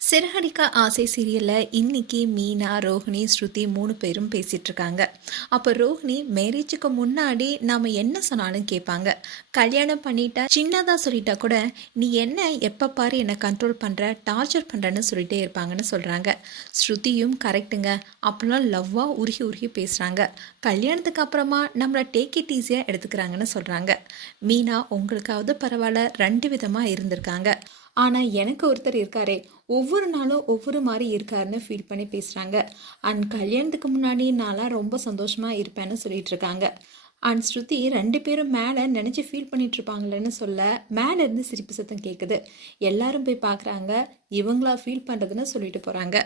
சிறகடிக்க ஆசை சீரியலில் இன்னைக்கு மீனா ரோஹிணி ஸ்ருதி மூணு பேரும் பேசிகிட்டு இருக்காங்க அப்போ ரோஹிணி மேரேஜுக்கு முன்னாடி நாம் என்ன சொன்னாலும் கேட்பாங்க. கல்யாணம் பண்ணிட்டா சின்னதாக சொல்லிட்டா கூட நீ என்ன எப்போ பாரு என்னை கண்ட்ரோல் பண்ணுற டார்ச்சர் பண்ணுறன்னு சொல்லிட்டே இருப்பாங்கன்னு சொல்கிறாங்க ஸ்ருதியும் கரெக்டுங்க அப்போல்லாம் லவ்வாக உருகி உருகி பேசுகிறாங்க கல்யாணத்துக்கு அப்புறமா நம்மளை டேக் இட் ஈஸியாக எடுத்துக்கிறாங்கன்னு சொல்கிறாங்க மீனா உங்களுக்காவது பரவாயில்ல ரெண்டு விதமாக இருந்திருக்காங்க. ஆனால் எனக்கு ஒருத்தர் இருக்காரே. ஒவ்வொரு நாளும் ஒவ்வொரு மாதிரி இருக்காருன்னு ஃபீல் பண்ணி பேசுகிறாங்க அண்ட் கல்யாணத்துக்கு முன்னாடி நான்லாம் ரொம்ப சந்தோஷமாக இருப்பேன்னு சொல்லிட்டு இருக்காங்க. அண்ட் ஸ்ருதி ரெண்டு பேரும் மேலே நினச்சி ஃபீல் பண்ணிட்டு இருப்பாங்களேன்னு சொல்ல மேலே இருந்து சிரிப்பு சத்தம் கேட்குது எல்லாரும் போய் பார்க்குறாங்க இவங்களா ஃபீல் பண்ணுறதுன்னு சொல்லிட்டு போகிறாங்க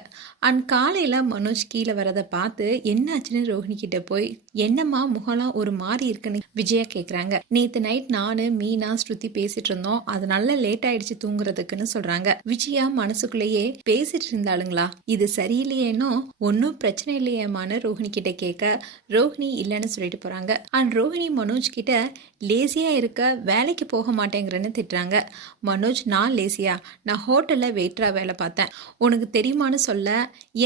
அண்ட் காலையில் மனோஜ் கீழே வரதை பார்த்து என்னாச்சுன்னு ரோஹிணி கிட்டே போய் என்னம்மா முகம்லாம் ஒரு மாதிரி இருக்குன்னு விஜயா கேட்குறாங்க நேற்று நைட் நான் மீனா ஸ்ருதி பேசிகிட்டு இருந்தோம். அது நல்லா லேட் ஆயிடுச்சு தூங்குறதுக்குன்னு சொல்கிறாங்க விஜயா மனசுக்குள்ளேயே பேசிட்டு இருந்தாளுங்களா? இது சரியில்லையேனோ? ஒன்றும் பிரச்சனை இல்லையேமான்னு ரோஹிணி கிட்டே கேட்க ரோஹிணி இல்லைன்னு சொல்லிட்டு போகிறாங்க நான் ரோஹிணி மனோஜ் கிட்ட லேசியாக இருக்க வேலைக்கு போக மாட்டேங்கிறேன்னு திட்டுறாங்க. மனோஜ் நான் லேசியா நான் ஹோட்டலில் வெயிட்டராக வேலை பார்த்தேன். உனக்கு தெரியுமான்னு சொல்ல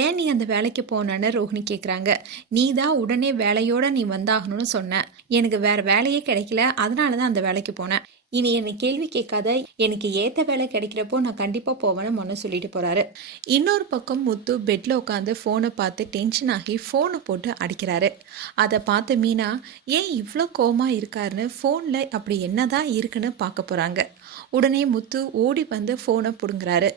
ஏன் நீ அந்த வேலைக்கு போனேன்னு ரோஹிணி கேட்குறாங்க நீ தான் உடனே வேலையோட நீ வந்தாகணும்னு சொன்ன. எனக்கு வேற வேலையே கிடைக்கல அதனால தான் அந்த வேலைக்கு போனேன். இனி என்னை கேள்வி கேட்காத எனக்கு ஏற்ற வேலை கிடைக்கிறப்போ நான் கண்டிப்பாக போவேன்னு மொன்ன சொல்லிட்டு போகிறாரு இன்னொரு பக்கம் முத்து பெட்டில் உட்காந்து ஃபோனை பார்த்து டென்ஷன் ஆகி ஃபோனை போட்டு அடிக்கிறாரு. அதை பார்த்து மீனா ஏன் இவ்வளோ கோவமாக இருக்காருன்னு ஃபோனில் அப்படி என்னதான் இருக்குன்னு பார்க்க போகிறாங்க உடனே முத்து ஓடி வந்து ஃபோனை பிடுங்குறாரு.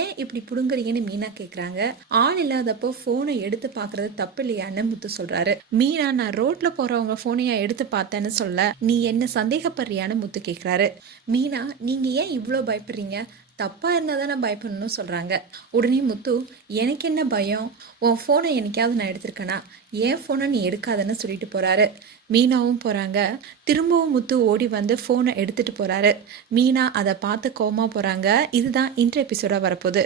ஏன் இப்படி பிடுங்குறீங்கன்னு மீனா கேட்குறாங்க ஆள் இல்லாதப்போ ஃபோனை எடுத்து பார்க்கறது தப்பு இல்லையான்னு முத்து சொல்கிறாரு மீனா நான் ரோட்டில் போகிறவங்க ஃபோனையா எடுத்து பார்த்தேன்னு சொல்ல நீ என்ன சந்தேகப்படுறியான்னு முத்து கேட்குறாரு மீனா நீங்கள் ஏன் இவ்வளோ பயப்படுறீங்க? தப்பாக இருந்தால் தானே பயப்படணும்னு சொல்கிறாங்க உடனே முத்து எனக்கு என்ன பயம்? உன் ஃபோனை என்னைக்காவது நான் எடுத்திருக்கேனா? ஏன் ஃபோனை நீ எடுக்காதன்னு சொல்லிட்டு போகிறாரு மீனாவும் போகிறாங்க திரும்பவும் முத்து ஓடி வந்து ஃபோனை எடுத்துகிட்டு போகிறாரு மீனா அதை பார்த்து கோமா போகிறாங்க இதுதான் இன்ட்ர எபிசோடாக வரப்போகுது.